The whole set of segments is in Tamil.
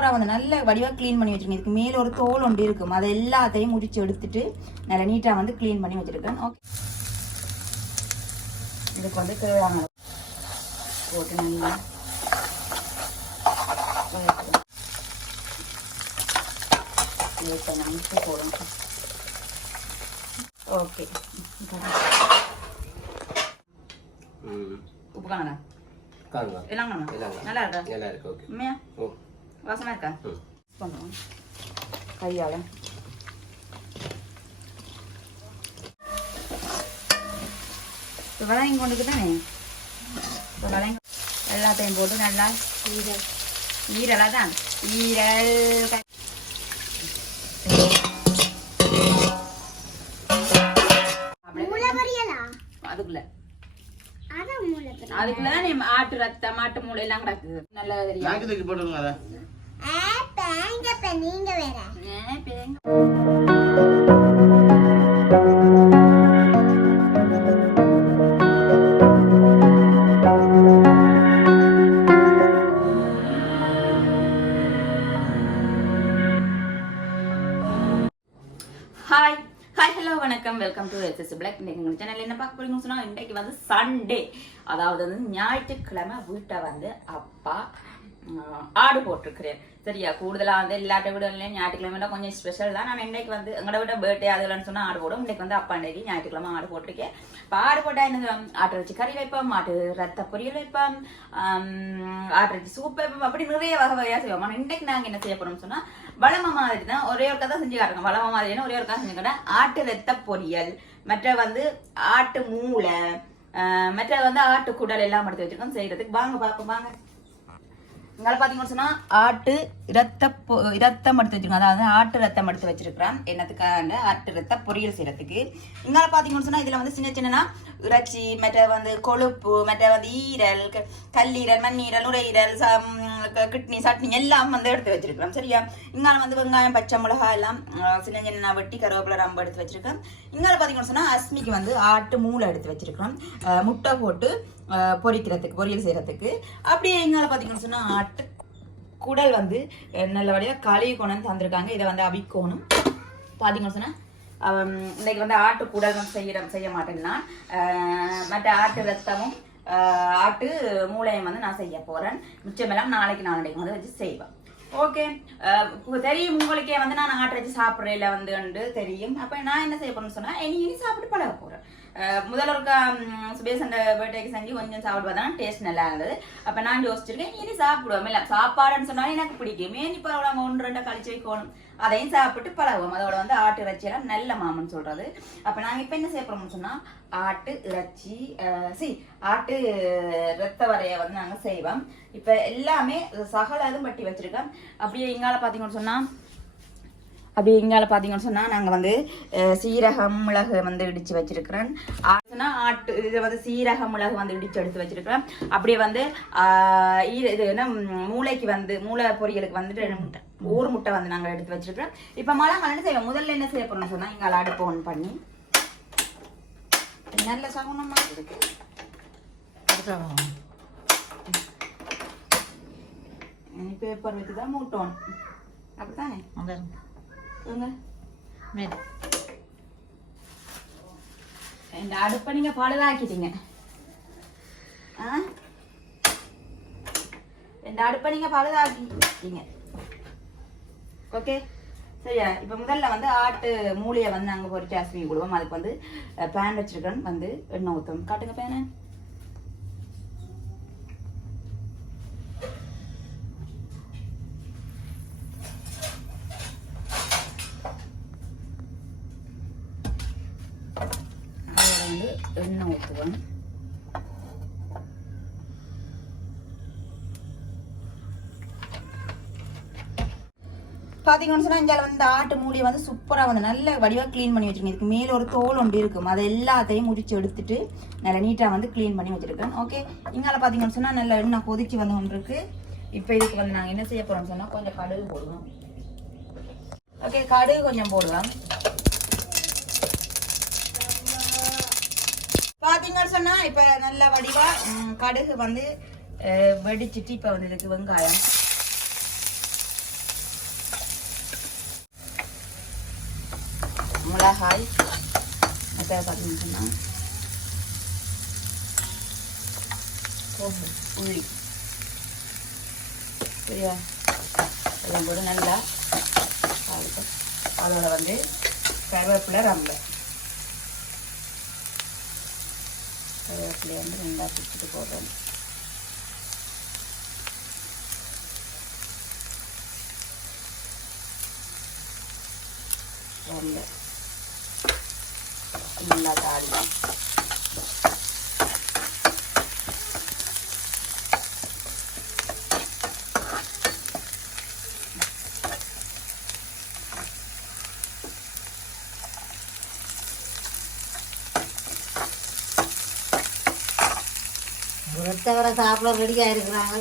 சூப்பராக வந்து நல்ல வடிவாக க்ளீன் பண்ணி வச்சிருக்கேன். இதுக்கு மேலே ஒரு தோல் ஒன்று இருக்கும். அதை எல்லாத்தையும் முடிச்சு எடுத்துட்டு நல்லா நீட்டாக வந்து க்ளீன் பண்ணி வச்சிருக்கேன். ஓகே இதுக்கு வந்து தேவையான போட்டு நல்லா ஓகே உப்பு காணா நல்லா இருக்கா? நல்லா இருக்கு. ஓகே உண்மையா ஓ வாசமா இருக்கா பண்ணுவோம் கையால் இப்போ வெங்காயம் கொண்டுக்கு தானே இப்போ வெங்காயம் எல்லாத்தையும் போட்டு நல்லா ஈரல் ஈரலாக தான் ஈரல் அதுக்குள்ள அதுக்குள்ள தான் நீ ஆட்டு ரத்தம் மாட்டு மூளை எல்லாம் கிடக்குது நல்லா தெரியும் ஹாய் ஹாய் ஹலோ வணக்கம். வெல்கம் டு எஸ்எஸ் பிளாக் இன்னைக்கு சேனல் என்ன பார்க்க போறீங்கன்னு சொன்னா இன்றைக்கு வந்து சண்டே அதாவது வந்து ஞாயிற்றுக்கிழமை வீட்டை வந்து அப்பா ஆடு போட்டிருக்கிறேன். சரியா? கூடுதலாக வந்து எல்லாட்ட வீடுகள்லயும் ஞாயிற்றுக்கிழமை கொஞ்சம் ஸ்பெஷல் தான். நான் இன்னைக்கு வந்து எங்களோட விட பர்த்டே அதுலன்னு சொன்னால் ஆடு போடும். இன்னைக்கு வந்து அப்பா இன்னைக்கு ஞாயிற்றுக்கிழமை ஆடு போட்டிருக்கேன். இப்போ ஆடு போட்டால் என்ன ஆட்டு வச்சு கறி வைப்போம் ஆட்டு ரத்த பொரியல் வைப்போம் ஆம், ஆட்டு வச்சு சூப் வைப்போம். அப்படி நிறைய வகை வகையாக செய்வோம். ஆனால் இன்னைக்கு நாங்கள் என்ன செய்ய போகிறோம்னு சொன்னால் வளம மாதிரி தான் ஒரே ஒரு கதை செஞ்சு காட்டுங்க. வளம மாதிரினா ஒரே ஒரு கதை செஞ்சு காட்டேன் ஆட்டு ரத்த பொரியல் மற்ற வந்து ஆட்டு மூளை மற்ற வந்து ஆட்டு குடல் எல்லாம் எடுத்து வச்சிருக்கோம். செய்கிறதுக்கு வாங்க பார்ப்போம் வாங்க. இங்கே பார்த்தீங்கன்னு சொன்னா ஆட்டு இரத்த பொ- இரத்தம் எடுத்து வச்சிருக்கோம் அதாவது ஆட்டு ரத்தம் எடுத்து வச்சிருக்கிறேன். என்னத்துக்காக? ஆட்டு ரத்த பொரியல் செய்யறதுக்கு. இங்கே பார்த்தீங்கன்னு சொன்னா இதுல வந்து சின்ன சின்னனா இறைச்சி மற்ற வந்து கொழுப்பு மற்ற வந்து ஈரல் க- கல்லீரல் மண்ணீரல் நுரையீரல் சம், கிட்னி சட்னி எல்லாம் வந்து எடுத்து வச்சிருக்கிறோம். சரியா? இங்கால வந்து வெங்காயம் பச்சை மிளகா எல்லாம் சின்ன சின்ன வெட்டி கருவேப்பிலை ரம்பு எடுத்து வச்சிருக்கேன் இங்கால பார்த்தீங்கன்னு சொன்னா அஸ்மிக்கு வந்து ஆட்டு மூளை எடுத்து வச்சிருக்கிறோம். முட்டை போட்டு பொரிக்கிறதுக்கு பொரியல் செய்யறதுக்கு. அப்படியே எங்கால பார்த்தீங்கன்னு சொன்னா ஆட்டு குடல் வந்து நல்லபடியாக கழுவி கொண்டு வந்து தந்திருக்காங்க. இதை வந்து அவிக்கோணும். பார்த்தீங்கன்னு சொன்னா இன்னைக்கு வந்து ஆட்டு குடலும் செய்ய செய்ய மாட்டேன் நான். மற்ற ஆட்டு ரத்தமும் ஆட்டு மூளையும் வந்து நான் செய்ய போறேன். மிச்சமெல்லாம் நாளைக்கு நாளைக்கு வந்து வச்சு செய்வேன். ஓகே. தெரியும் உங்களுக்கே வந்து நான் ஆட்டு வச்சு சாப்பிட்றேன் வந்து தெரியும். அப்போ நான் என்ன செய்ய போறேன்னு சொன்னால் இனி இனி சாப்பிட்டு பழக போகிறேன் முதல்ல இருக்க சுபேஷ் அந்த பர்த்டேக்கு செஞ்சு கொஞ்சம் சாப்பிடுவாங்க டேஸ்ட் நல்லா இருந்தது அப்ப நான் யோசிச்சிருக்கேன் இனி சாப்பிடுவோம் இல்ல சாப்பாடுன்னு சொன்னாலும் எனக்கு பிடிக்கும் ஏன் இப்போ நம்ம ஒன்று ரெண்டு கழிச்சு வைக்கணும் அதையும் சாப்பிட்டு பழகுவோம் அதோட வந்து ஆட்டு இறைச்சி எல்லாம் நல்ல மாமன் சொல்றது. அப்ப நாங்க இப்ப என்ன செய்ய சொன்னால் சொன்னா ஆட்டு இறைச்சி சி ஆட்டு ரத்த வரைய வந்து நாங்க செய்வோம் இப்ப எல்லாமே சகல இதும் பட்டி வச்சிருக்கோம் அப்படியே இங்கால பாத்தீங்கன்னு சொன்னா அப்படி இங்கால பாத்தீங்கன்னு சொன்னா நாங்க வந்து சீரகம் மிளகு வந்து இடிச்சு வச்சிருக்கிறேன் ஆட்டுனா ஆட்டு இது வந்து சீரகம் மிளகு வந்து இடிச்சு எடுத்து வச்சிருக்கிறோம். அப்படியே வந்து இது என்ன மூளைக்கு வந்து மூளை பொரியலுக்கு வந்துட்டு ரெண்டு முட்டை ஊர் முட்டை வந்து நாங்க எடுத்து வச்சிருக்கிறோம். இப்ப மழை என்ன செய்வோம்? முதல்ல என்ன செய்ய போறோம்னு சொன்னா இங்கால அடுப்பு ஒன் பண்ணி நல்ல சகுனமா இருக்கு. பேப்பர் வச்சு தான் மூட்டோம் அப்படித்தானே? இந்த அடுப்பை நீங்க பழுதாக்கிட்டீங்க. ஆ? இந்த அடுப்பை நீங்க பழுதாக்கிட்டீங்க. ஓகே? சரியா? இப்ப முதல்ல வந்து ஆட்டு மூளையை வந்து நாங்க பொரிச்சு அஸ்மி விடுவோம் அதுக்கு வந்து பேன் வச்சிருக்கேன் வந்து எண்ணெய் ஊற்றும் காட்டுங்க பேனை அதில் வந்து எண்ணெய் ஊற்றுவேன் பார்த்தீங்கன்னு சொன்னால் இங்கே வந்து ஆட்டு மூலியை வந்து சூப்பராக வந்து நல்ல வடிவாக க்ளீன் பண்ணி வச்சுருக்கேன் இதுக்கு மேலே ஒரு தோல் ஒன்று இருக்கும். அதை எல்லாத்தையும் முடிச்சு எடுத்துட்டு நல்லா நீட்டாக வந்து க்ளீன் பண்ணி வச்சிருக்கேன். ஓகே இங்கால பார்த்தீங்கன்னு சொன்னால் நல்ல எண்ணெய் கொதிச்சு வந்து ஒன்று இருக்குது இப்போ இதுக்கு வந்து நாங்கள் என்ன செய்ய போகிறோம்னு சொன்னால் கொஞ்சம் கடுகு போடுவோம். ஓகே கடுகு கொஞ்சம் போடுவோம். பார்த்தீங்கன்னு சொன்னால் இப்போ நல்லா வடிவாக கடுகு வந்து வடிச்சிட்டு இப்போ வந்து இதுக்கு வெங்காயம். மிளகாய் அப்போ பார்த்தீங்கன்னு புளி. சரியா இதன் கூட நல்லா அதோட வந்து கருவேப்பிலை ரம்பை. கருவேப்பிலையை வந்து நல்லா பிடிச்சிட்டு போடுறோம். ரம்பை நல்லா தாளிப்போம் ரெட்டவரை சாப்பிட ரெடியாக இருக்கிறாங்க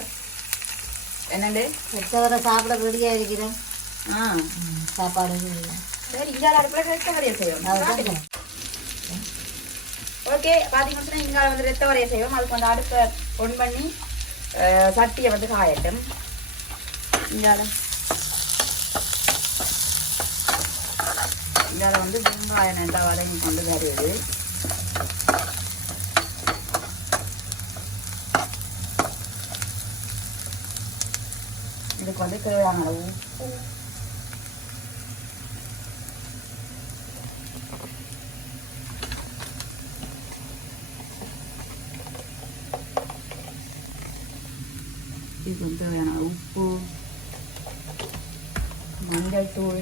என்னண்டு? ரெட்டவரை சாப்பிட ரெடியாக இருக்கிறோம் ஆ. சாப்பாடு சரி இங்கால அடுப்பில் ரத்த வரைய செய்வோம். ஓகே பார்த்தீங்கன்னு இங்கால வந்து ரத்த வரைய செய்வோம். அதுக்கு வந்து அடுப்பை ஒன் பண்ணி சட்டியை வந்து காயட்டும். இங்கால. இங்கால வந்து வெங்காயம் நல்லா வதங்கி கொண்டு வருது. இதுக்கு வந்து தேவையான அளவு உப்பு மஞ்சள் தூள்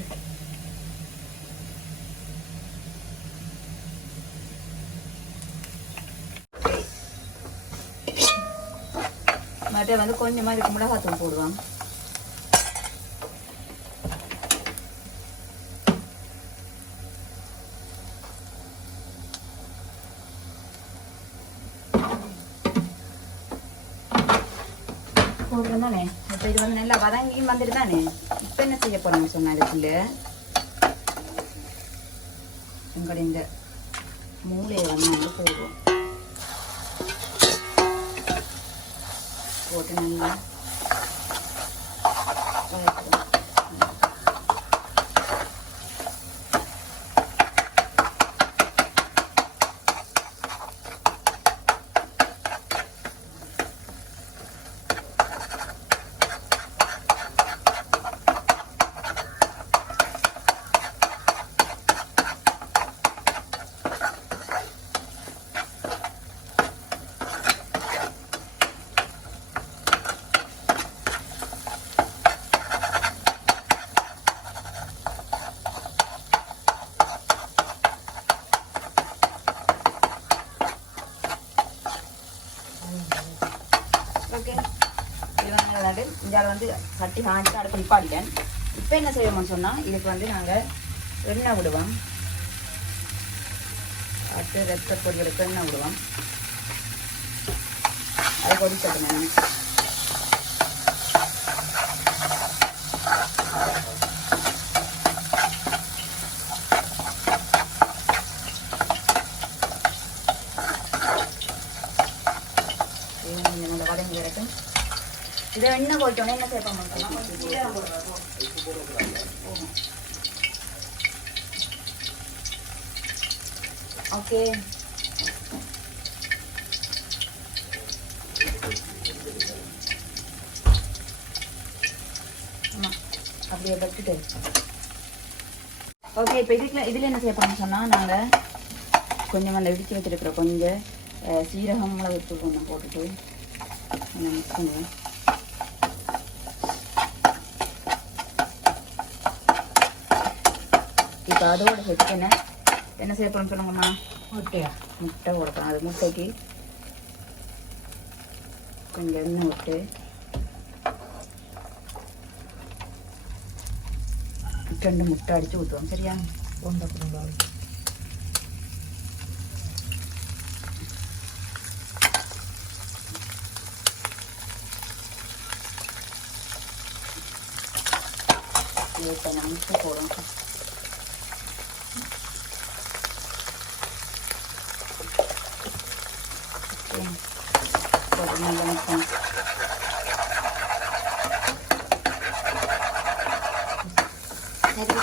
மற்ற வந்து கொஞ்சமாக இருக்கு மிளகாத்தூள் போடுவாங்க போடுறோம் தானே இப்போ இது வந்து சிக்கன் வதங்கியும் வந்துட்டு தானே இப்போ என்ன செய்ய போகிறாங்க சொன்னா இதுக்குள்ள உங்களுடைய இந்த மூளையை வந்து நாங்கள் போடுவோம். போட்டு நல்லா வதக்குவோம். ஓகே இது வந்து நல்லாடு இந்தியாவில் தட்டி சட்டி அடுப்பு நிப்பாடிட்டேன் இப்போ என்ன செய்வோம்னு சொன்னால் இதுக்கு வந்து நாங்கள் எண்ணெய் விடுவோம் அடுத்து ரத்த பொடிகளுக்கு எண்ணெய் விடுவோம் அது கொதிக்கட்டும் எண்ணெய் இது கொஞ்சம் நல்லா வதங்கி வரைக்கும் இதை எண்ணெய் போட்டோன்னே என்ன சேர்ப்போம் கொஞ்சம் சீரகம் போடுவோம். ஓகே அப்படியே பட்டுட்டு ஓகே இப்போ இதுக்கு இதில் என்ன செய்ய சொன்னால் நாங்கள் கொஞ்சம் அந்த இடித்து வச்சுருக்கிற கொஞ்சம் அஹ், சீரகம் மிளகுத்தூள் கொஞ்சம் போட்டுட்டு மிக்ஸ் பண்ணுவோம் இப்போ அதோட சேர்த்து என்ன என்ன செய்ய போறோம்னு சொல்லுங்கம்மா ஓகேயா முட்டை போடணும் அது முட்டைக்கு கொஞ்சம் எண்ணெய் விட்டு ரெண்டு முட்டை அடிச்சு ஊற்றுவோம் சரியா கொண்ட குடும்பம் இப்போ நான் முட்டை போடுவோம் ஓகே. போட்டு நல்லா mix பண்ணி சரி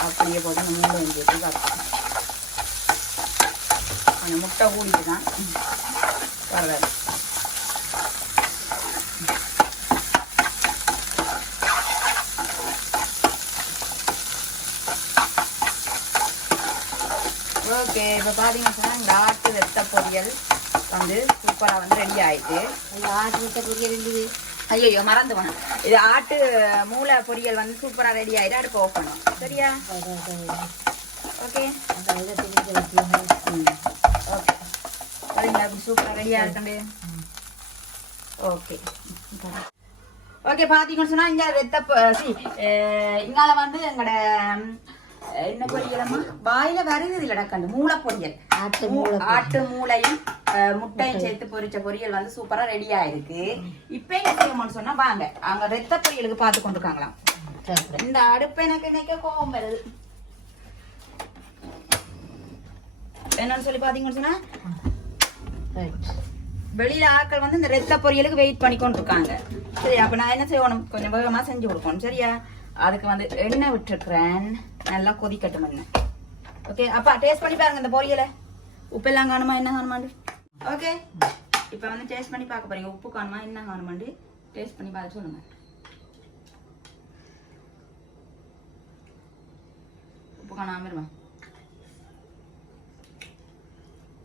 அப்படியே போட்டு அந்த மூளை இஞ்சி வச்சு பார்க்கலாம் கொஞ்சம் முட்டை கூடிட்டு தான் வர்றாரு ஓகே இப்போ பார்த்தீங்கன்னா இந்த ஆட்டு வெத்த பொரியல் வந்து சூப்பராக வந்து ரெடி ஆயிட்டு அது பொரியல் இருந்தது ஐயோ மறந்து போனேன். இது ஆட்டு மூளை பொரியல் வந்து சூப்பராக ரெடி ஆகிடா அடுப்பு ஆஃப் பண்ணும் சரியா? ஓகே ம். ஓகே சரிங்களா அப்படி சூப்பராக ரெடியாக இருக்கண்டு. ஓகே ஓகே பார்த்தீங்கன்னு சொன்னால் இங்கே வெத்த சி இங்கால வந்து எங்களோட என்ன பொரியலம்மா? வாயில வருது இல்லை டக்கண்டு மூளை பொரியல் ஆட்டு மூளையும் முட்டையும் சேர்த்து பொரிச்ச பொரியல் வந்து சூப்பரா ரெடி ஆயிருக்கு. இப்ப என்ன செய்யணும்னு சொன்னா வாங்க. அங்க ரத்த பொரியலுக்கு பார்த்து கொண்டிருக்காங்களாம். இந்த அடுப்பு எனக்கு இன்னைக்கு கோபம் வருது. என்னன்னு சொல்லி பாத்தீங்கன்னு சொன்னா வெளியில ஆட்கள் வந்து இந்த ரத்த பொரியலுக்கு வெயிட் பண்ணி கொண்டு இருக்காங்க சரி அப்ப நான் என்ன செய்யணும்? கொஞ்சம் வேகமா செஞ்சு கொடுக்கணும். சரியா? அதுக்கு வந்து எண்ணெய் விட்டுருக்குறேன். நல்லா கொதிக்கட்டும் எண்ணெய். ஓகே அப்பா டேஸ்ட் பண்ணி பாருங்க இந்த பொரியலை. உப்பு எல்லாம் காணுமா என்ன காணுமாண்டு? ஓகே இப்போ வந்து டேஸ்ட் பண்ணி பார்க்க போறீங்க. உப்பு காணுமா என்ன காணுமாண்டு? டேஸ்ட் பண்ணி பார்த்து சொல்லுங்க. உப்பு காணாம இருமா?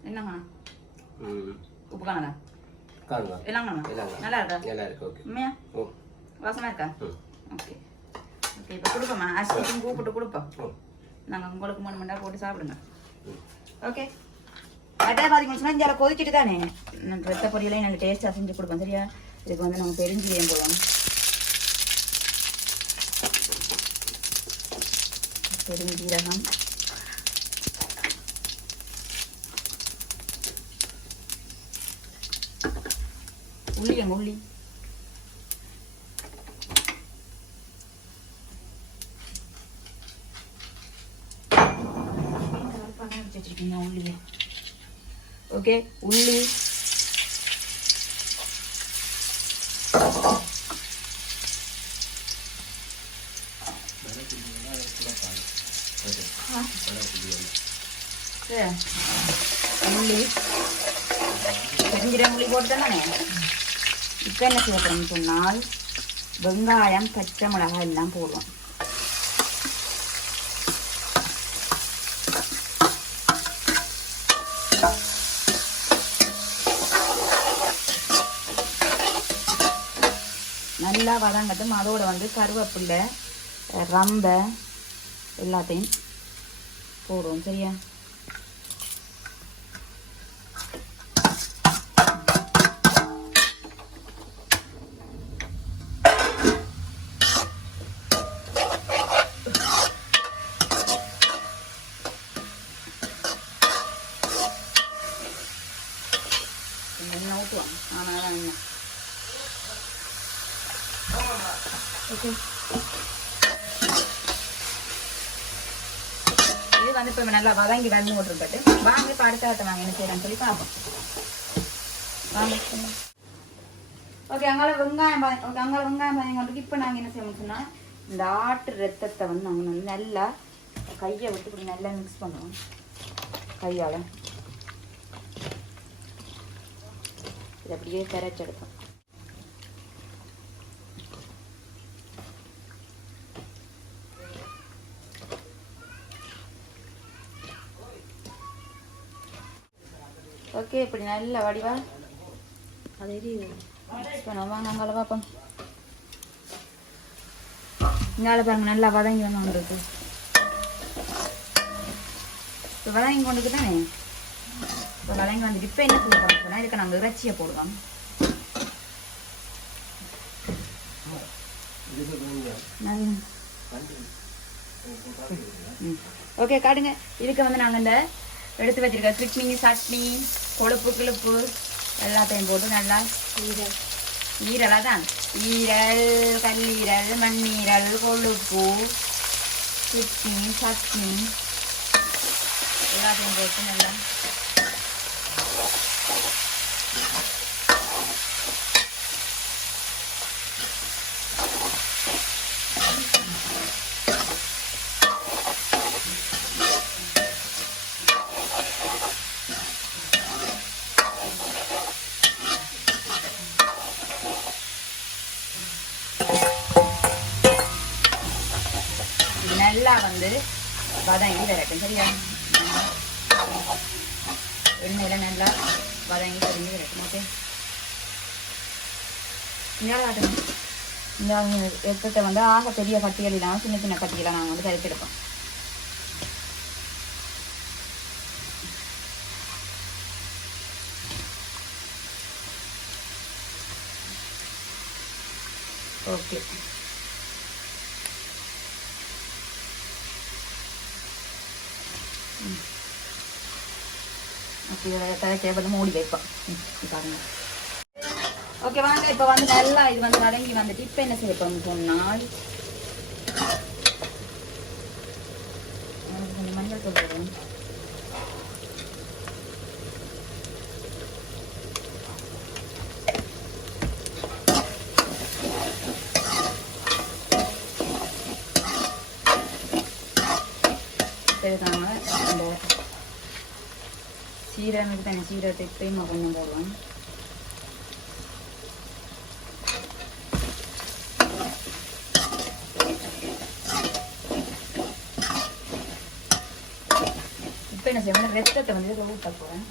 என்ன காணும் உப்பு காணதா? காணுமா? எல்லாம் காணும். நல்லா இருக்கா? நல்லா இருக்கு ஓகே. உண்மையா? வாசமா இருக்கா? ஓகே ஓகே இப்போ கொடுப்போம்மா. அரிசிக்கும் கூப்பிட்டு கொடுப்போம். நாங்கள் உங்களுக்கு மூணு மணி நேரம் போட்டு சாப்பிடுங்க. ஓகே அட்டை பார்த்தீங்கன்னு சொன்னால் இங்கே கொதிச்சுட்டு தானே? நான் ரத்த பொரியலையும் நல்ல டேஸ்ட்டாக செஞ்சு கொடுப்போம் சரியா? இதுக்கு வந்து நம்ம பெருஞ்சீரம் போடுவோம் பெருஞ்சீரகம். உள்ளி உள்ளி. வச்சிருக்கீங்க உள்ளி ஓகே உள்ளி சரி. உள்ளி பெருஞ்சீரகம் உள்ளி போட்டு தானே இப்போ என்ன செய்ய போறோம்னு சொன்னால் வெங்காயம் பச்சை மிளகாய் எல்லாம் போடுவோம் நல்லா வதங்கட்டும் அதோட வந்து கருவேப்பில்லை ரம்பை எல்லாத்தையும் போடுவோம். சரியா எண்ணெய் ஊற்றுவோம் ஆனால் தான் எண்ணெய் ஓகே இது வந்து இப்போ நல்லா வதங்கி வந்து விட்டுருக்கட்டு வாங்க இப்போ அடுத்த வாங்க என்ன செய்யறேன்னு சொல்லி பார்ப்போம் வாங்க. ஓகே அங்கால வெங்காயம் ஓகே அங்கால வெங்காயம் பாதி கொண்டு இப்போ நாங்கள் என்ன செய்யணும்னு சொன்னால் இந்த ஆட்டு ரத்தத்தை வந்து நாங்கள் வந்து நல்லா கையை விட்டு இப்படி நல்லா மிக்ஸ் பண்ணுவோம். கையால். இது அப்படியே கரைச்செடுப்போம் ஓகே இப்படி நல்ல வடிவா அது பண்ணுவோம் வாங்க அங்கால பார்ப்போம் இங்கால பாருங்க நல்லா வதங்கி வந்து உங்களுக்கு இப்போ வதங்கி கொண்டுக்கு தானே இப்போ வதங்கி வந்துட்டு இப்போ என்ன செய்ய போகிறோம் சொன்னால் இதுக்கு நாங்கள் இறைச்சியை போடுவோம் ஓகே காட்டுங்க. இதுக்கு வந்து நாங்கள் இந்த எடுத்து வச்சிருக்க சட்னி சட்னி கொழுப்பு கிழுப்பு எல்லாத்தையும் போட்டு நல்லா ஈரல். ஈரலாக தான் ஈரல் கல்லீரல் மண்ணீரல் கொழுப்பு சட்னி சட்னி எல்லாத்தையும் போட்டு நல்லா வந்து வதங்கி வரட்டும் சரியா எண்ணெயில நல்லா வதங்கி தெரிஞ்சு வரட்டும் ஓகே இங்கே இந்த ரத்தத்தை வந்து ஆக பெரிய கட்டிகள் இல்லாமல் சின்ன சின்ன கட்டிகளை நாங்கள் வந்து கருத்தெடுப்போம் ஓகே ஓகே வந்து மூடி வைப்போம் பாருங்க ஓகே வாங்க இப்போ வந்து நல்லா இது வந்து வதங்கி வந்துட்டு இப்போ என்ன செய்ய சொன்னால் எனக்கு கொஞ்சம் மஞ்சள் தூள் போடுறேன். இதுக்காக இந்த சீரகம் தனி சீரகத்தை இப்பயும் கொஞ்சம் போடுவேன் இப்போ என்ன செய்வேன் ரத்தத்தை வந்து இதில் ஊற்ற போகிறேன்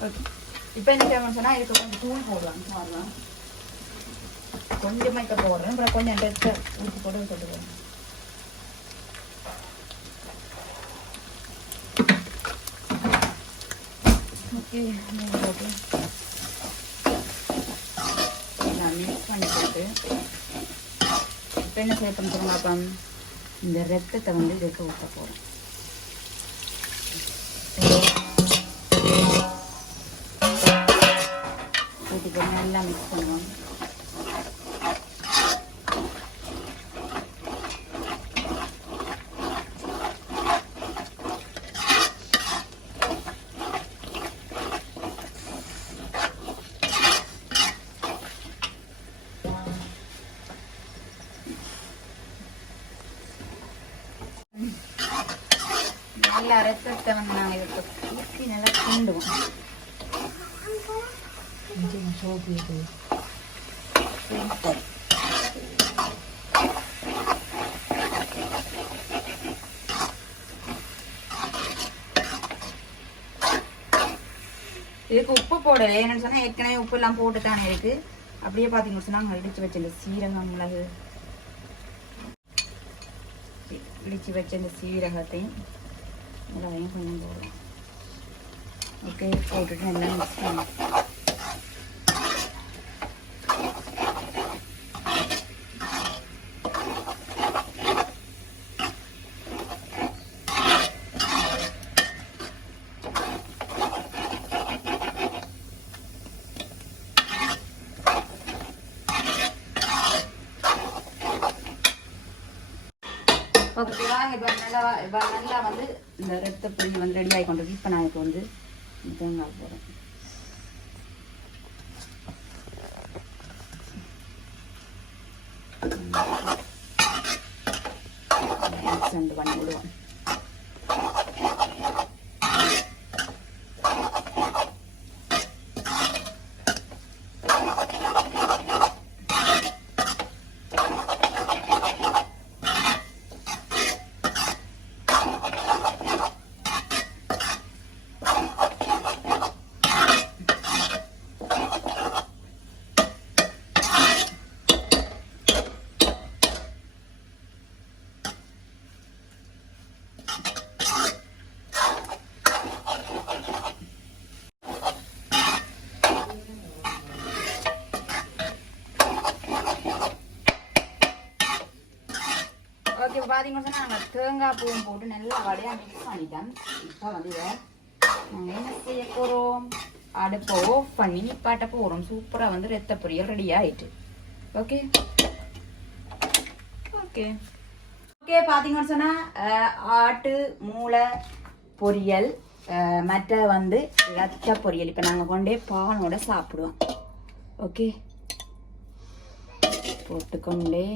ஓகே இப்போ என்ன செய்யணும்னு சொன்னால் இதுக்கு கொஞ்சம் தூள் போடலாம் பாருலாம் கொஞ்சமாக இப்போ போடுறேன் அப்புறம் கொஞ்சம் ரத்தத்தை ஊற்றி போட்டு போட்டுக்கிறேன் ஓகே போட்டு. நான் மிக்ஸ் பண்ணி போட்டு. இப்போ என்ன செய்ய பண்ணுறோம் அப்போ? இந்த ரத்தத்தை வந்து இதுக்கு ஊற்ற போகிறோம் ஊற்றி போட்டு நல்லா மிக்ஸ் பண்ணுவோம் நல்லா ரத்தத்தை வந்து நாங்கள் இதுக்கு ஊற்றி நல்லா கிண்டுவோம் கொஞ்சம் சோப்பு இது இதுக்கு உப்பு போடலை என்னன்னு சொன்னால் ஏற்கனவே உப்பு எல்லாம் போட்டு தானே இருக்கு. அப்படியே பார்த்தீங்கன்னு சொன்னால் அங்கே இடிச்சு வச்ச இந்த சீரகம் மிளகு. இடிச்சு வச்ச இந்த சீரகத்தையும் மிளகையும் கொஞ்சம் போடுறோம் ஓகே போட்டுட்டு நல்லா மிக்ஸ் பண்ணுவோம் ஓகே வாங்க இப்போ நல்லா இப்போ நல்லா வந்து இந்த ரத்த புளி வந்து ரெடி ஆகி கொண்டு இப்போ நான் இப்போ வந்து தேங்காய் போடுறேன் சென்ட் பண்ணி விடுவோம் ஓகே இப்போ பார்த்தீங்கன்னா நாங்கள் தேங்காய் பூவும் போட்டு நல்லா வடையாக மிக்ஸ் பண்ணிட்டேன். இப்போ வந்து இதை நாங்கள் என்ன செய்ய போகிறோம் அடுப்பை ஆஃப் பண்ணி நிப்பாட்ட போகிறோம் சூப்பராக வந்து ரத்த பொரியல் ரெடி ஆயிட்டு. ஓகே ஓகே ஓகே பார்த்தீங்கன்னு சொன்னால் ஆட்டு மூளை பொரியல் மற்ற வந்து ரத்த பொரியல். இப்போ நாங்கள் கொண்டே பானோட சாப்பிடுவோம். ஓகே போட்டுக்கொண்டே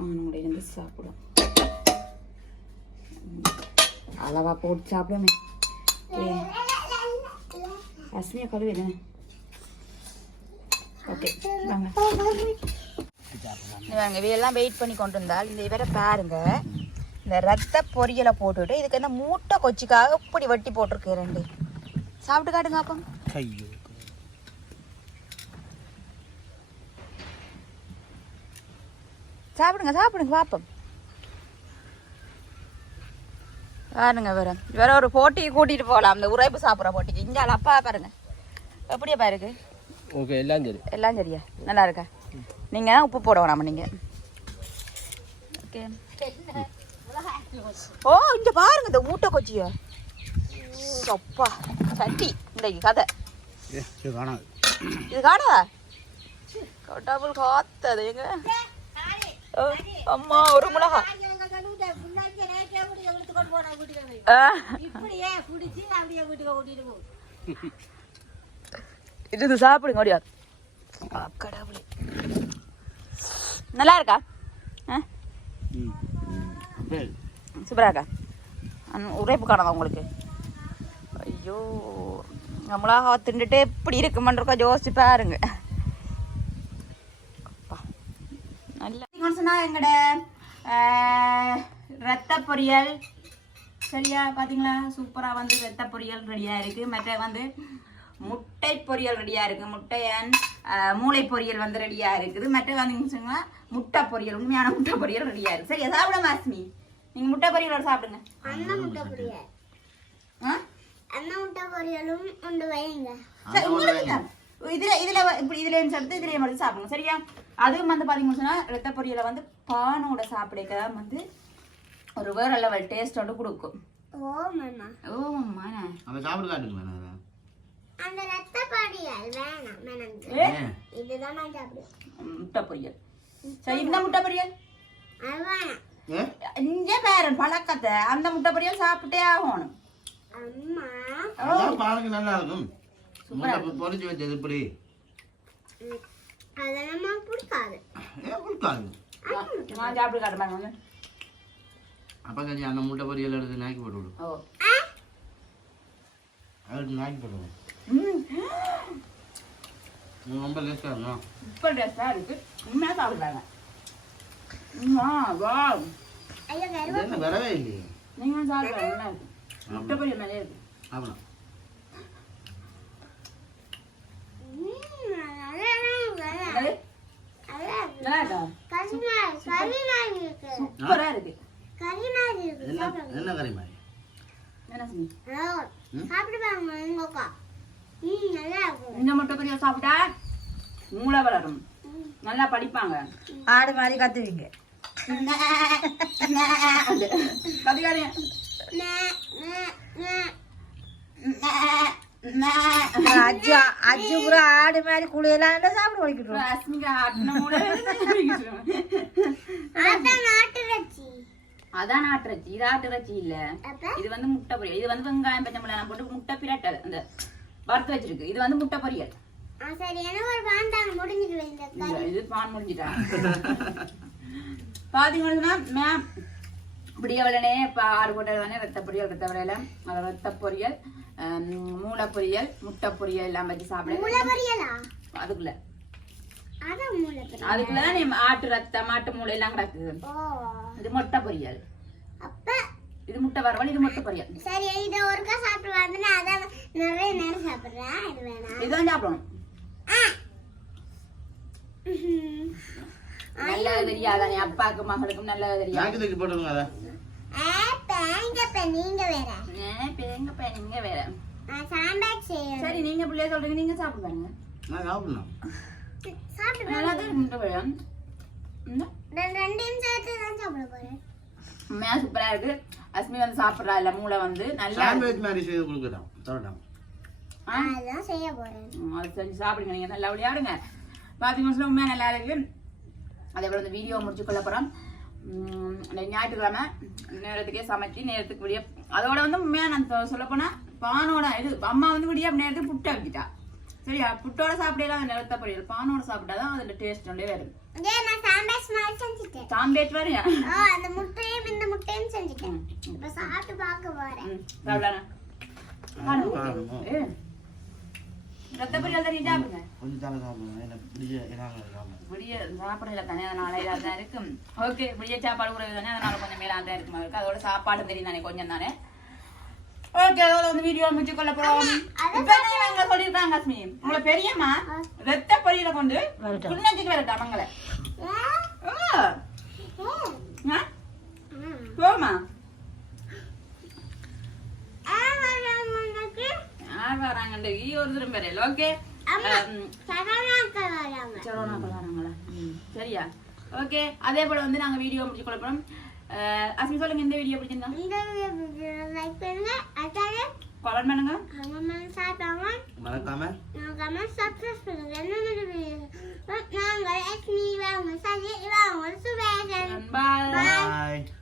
பானோட இருந்து சாப்பிடுவோம் அளவா போட்டு சாப்பிடுமே. அஸ்மியா கழுவி ஓகே வாங்க. வாங்க இவையெல்லாம் வெயிட் பண்ணி கொண்டு வந்தால் இந்த இவரை பாருங்க. இந்த ரத்த பொரியலை போட்டுவிட்டு இதுக்கு என்ன மூட்டை கொச்சிக்காக இப்படி வட்டி போட்டிருக்கு ரெண்டு சாப்பிட்டு காட்டுங்க அப்போ ஐயோ. சாப்பிடுங்க சாப்பிடுங்க பாப்போம். பாருங்க வேற வேற ஒரு போட்டிக்கு கூட்டிட்டு போகலாம் இந்த உரைப்பு சாப்பிட்ற போட்டிக்கு. இங்க அப்பா பாருங்க. எப்படியா பாருக்கு ஓகே எல்லாம் சரி. எல்லாம் சரியா? நல்லா இருக்கா? நீங்க தான் உப்பு போட வேணாமா நீங்க? ஓகே. ஓ இங்க பாருங்க இந்த மூட்டை கொச்சிய அப்பா சட்டி. இன்றைக்கு கதை. சரி காணாது. இது காணா கட்டாமல் காத்தது எங்க? அம்மா ஒரு மிளகா. இது சாப்பிடுங்க முடியாது கடவுளே. நல்லா இருக்கா? சூப்பரா இருக்கா? உரைப்பு காணாமா உங்களுக்கு? ஐயோ மிளகா தின்னுட்டு எப்படி இருக்குமன்றக்கா யோசிச்சு பாருங்க அப்பா. சொன்னா எங்கட ரத்த பொரியல். சரியா? பாத்தீங்களா? சூப்பரா வந்து ரத்த பொரியல் ரெடியா இருக்கு. மற்ற வந்து முட்டை பொரியல் ரெடியா இருக்கு. முட்டையன் மூளை பொரியல் வந்து ரெடியா இருக்குது. மற்ற வந்து சொன்னா முட்டை பொரியல் உண்மையான முட்டை பொரியல் ரெடியா இருக்கு. சரியா சாப்பிட மாஸ்மி? நீங்க முட்டை பொரியலோட சாப்பிடுங்க. அண்ணா முட்டை பொரியல். ஆ? அண்ணா முட்டை பொரியலும் உண்டு வைங்க சரி, உங்களுக்கு. இதுல இதுல இப்படி இதுல சேர்த்து இதுல மட்டும் சாப்பிடுங்க. சரியா? அதுவும் வந்து பாத்தீங்கன்னு சொன்னா ரத்த பொரியலை வந்து பானோட சாப்பிடக்க வந்து ஒரு வேற லெவல் டேஸ்ட் வந்து கொடுக்கும். முட்டை பொரியல். சரி இந்த முட்டை பொரியல்? இங்கே பேரன் பழக்கத்தை. அந்த முட்டை பொரியல் சாப்பிட்டே ஆகணும். பாருங்க நல்லா இருக்கும். பொறிச்சு வச்சது இப்படி ம், அதெல்லாம் பிடிக்காது. ஏன் கொடுக்காது நான் சாப்பிட்டு காட்டுறேன் வந்து. அப்போ கஞ்சி அந்த முட்டை பொரியல் எடுத்து நாக்கி போட்டு விடும் நாக்கி போடுவோம் ரொம்ப டேஸ்டாக இருக்கும்? டேஸ்டாக இருக்கு. உண்மையாக சாப்பிடுறாங்க வரவே இல்லையே. நீங்கள் சாப்பிடுறாங்க முட்டை பொரியல் மேலே இருக்கு. ஆமாம் என்னது? நல்லா இருக்கா கறி மாதிரி கறி மாதிரி இருக்கு சூப்பரா இருக்கு கறி மாதிரி இருக்கு என்ன சாப்பிடுங்க என்ன கறி மாதிரி என்ன சொன்னீ? ஹலோ சாப்பிட்டு பாருங்க எங்க அக்கா ம்? நல்லா இருக்கும். இந்த முட்டை பொரியல் சாப்பிட்டா மூளை வளரும். நல்லா படிப்பாங்க. ஆடு மாதிரி கத்துவீங்க. கத்துக்காதீங்க. அஜு கூட ஆடு மாதிரி குளியெல்லாம் சாப்பிட வைக்கிட்டு அதான் ஆட்டுறச்சி இது ஆட்டுறச்சி இல்ல. இது வந்து முட்டை பொரியல். இது வந்து வெங்காயம் பச்சை மிளகாய் போட்டு முட்டை பிரட்டல். அந்த வறுத்து வச்சிருக்கு. இது வந்து முட்டை பொரியல். இது பான் முடிஞ்சிட்டா பாத்தீங்கன்னா மேம் விடிய வெள்ளனே இப்போ ஆறு போட்டது தானே? ரத்த பொரியல் ரத்த வரையில அது ரத்த பொரியல் மூளை பொரியல் முட்டை பொரியல் எல்லாம் வச்சு சாப்பிட மூளை பொரியலா? அதுக்குள்ள. அதான் மூளை பொரியல்? அதுக்குள்ள தான் நீ ஆட்டு ரத்தம் மாட்டு மூளை எல்லாம் கிடக்குது. இது முட்டை பொரியல். அப்ப இது முட்டை வரவல் இது முட்டை பொரியல். சரி இதை ஒருக்கா சாப்பிட்டு வந்து நான் அதான் நிறைய நேரம் சாப்பிடுறேன் இது வேணாம். இதுதான் சாப்பிடணும். நல்லது தெரியாதா நீ அப்பாவுக்கும் மகளுக்கும் நல்லது தெரியாது. பேங்கப்ப நீங்க வேற. எங்க பையன் நீங்க வேற. சாம்பார் செய்யணும். சரி நீங்க பிள்ளைய சொல்றீங்க நீங்க சாப்பிடுவாங்க நான் சாப்பிடணும். சாப்பிட்டு நல்லா தான் இருக்கு முட்டை பொரியல். இந்த உண்மையா சூப்பரா இருக்கு. அஸ்மி வந்து சாப்பிடுறா இல்ல மூளை வந்து நல்லா. சாண்ட்விச் மாதிரி செய்து கொடுக்குறோம் தரட்டும் ஆ? அதான் செய்ய போறேன். ம், அது செஞ்சு சாப்பிடுங்க. நீங்க நல்லா விளையாடுங்க. பாத்தீங்கன்னா உண்மையா நல்லா இருக்கு. அதே போல இந்த வீடியோ முடிச்சு கொள்ள போறோம். ஞாயிற்றுக்கிழமை நேரத்துக்கே சமைச்சு நேரத்துக்கு விடிய அதோட வந்து உண்மையா நான் சொல்ல போனா பானோட இது அம்மா வந்து விடிய நேரத்துக்கு புட்டை வைக்கிட்டா சரியா? புட்டோட சாப்பிடலாம் அந்த நிறத்த பொரியல் பானோட சாப்பிட்டாதான் அதோட டேஸ்ட் ஒன்றே வரும் நான் சாம்பார் ஸ்மால் செஞ்சுட்டேன். வரையா? அந்த முட்டையும் இந்த முட்டையும் செஞ்சுட்டேன். இப்ப சாப்பிட்டு பார்க்க போறேன். ஏ தண்ணி சாப்பிடுங்க. கொஞ்சம் சாப்பிடுங்க பிடிச்ச சாப்பிடுங்க சாப்பிடல தானே. அதனால இதாக தான் இருக்கும். ஓகே விடிய சாப்பாடு கூட தானே அதனால கொஞ்சம் மேலே தான் இருக்குமா. இருக்கு அதோட சாப்பாடும் தெரியும் தானே கொஞ்சம் தானே. ஓகே அதோட வந்து வீடியோ முடிச்சு கொள்ள போறோம். இப்போ இவங்க சொல்லியிருக்காங்க அஸ்மி உங்களை பெரியம்மா ரத்த பொரியலை கொண்டு வரட்டும். புண்ணஞ்சுக்கு வரட்டா மங்கள ஏன்? ஓ ஏன்? ஆ? ம். போமா வராங்கண்டு? ஈ ஒரு திரும்ப ஓகே. சரியா. ஓகே. அதே போல வந்து நாங்க வீடியோ முடிச்சு கொள்ள போறோம் அஹ், அஸ்மி சொல்லுங்க இந்த வீடியோ பிடிச்சிருந்தா? Kolon mana nga? Kolon mana sa tangan? Mana tangan? Nang kama sa pras pa nga na nga nabi. Nang gara ni ibang, sa ni ibang, sa subay. Bye. Bye.